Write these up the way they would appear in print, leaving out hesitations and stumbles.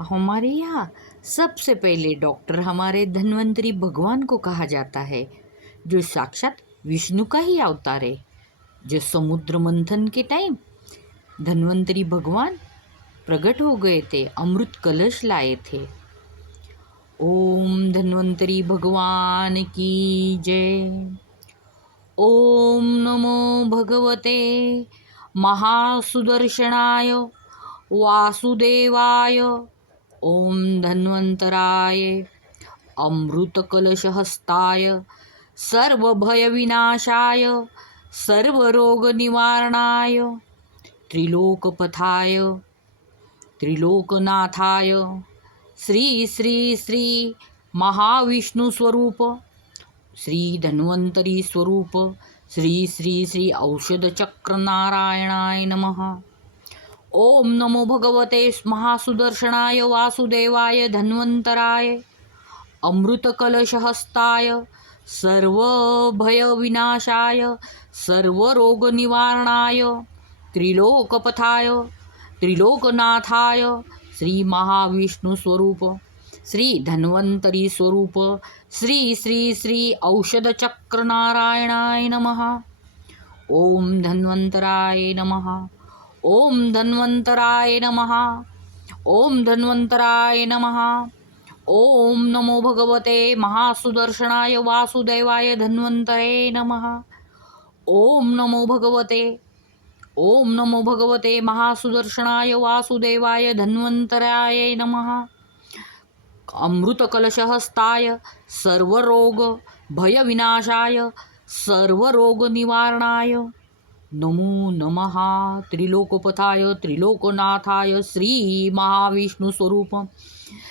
हमारे यहाँ सबसे पहले डॉक्टर हमारे धन्वंतरी भगवान को कहा जाता है, जो साक्षात विष्णु का ही अवतार है। जो समुद्र मंथन के टाइम धन्वंतरी भगवान प्रकट हो गए थे, अमृत कलश लाए थे। ओम धन्वंतरी भगवान की जय। ओम नमो भगवते महासुदर्शनाय वासुदेवाय। ओम धन्वंतराय अमृतकलशहस्ताय सर्वभयविनाशाय सर्वरोगनिवारणाय त्रिलोकपथाय त्रिलोकनाथाय श्री श्री श्री महाविष्णुस्वरूप श्री धन्वंतरी स्वरूप श्री श्री श्री औषधचक्र नारायणाय नमः। ओम नमो भगवते महासुदर्शनाय वासुदेवाय धन्वंतराय अमृतकलशहस्ताय सर्वभयविनाशाय सर्वरोगनिवारणाय त्रिलोकपथाय त्रिलोकनाथाय श्री महाविष्णुस्वरूप श्री धन्वंतरी स्वरूप श्री श्री श्री औषधचक्र नारायणाय नमः। ओम धन्वंतराय नमः। ओम धन्वंतराय नमः। ओम धन्वंतराय नमः। ओम नमो भगवते महासुदर्शनाय वासुदेवाय धन्वंतरे नमः। ओम नमो भगवते महासुदर्शनाय वासुदेवाय धन्वंतराय नमः। अमृतकलशहस्ताय सर्वरोग भयविनाशाय सर्वरोगनिवारणाय नमो नमः। त्रिलोकपथाय त्रिलोकनाथाय श्री महाविष्णुस्वरूप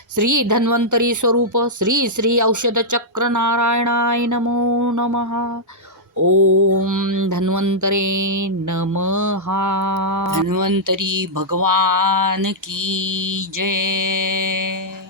श्री धन्वंतरी स्वरूप श्री श्री औषधचक्र नारायणाय नमो नमः। ओम धन्वंतरे नमः। धन्वंतरी भगवान की जय।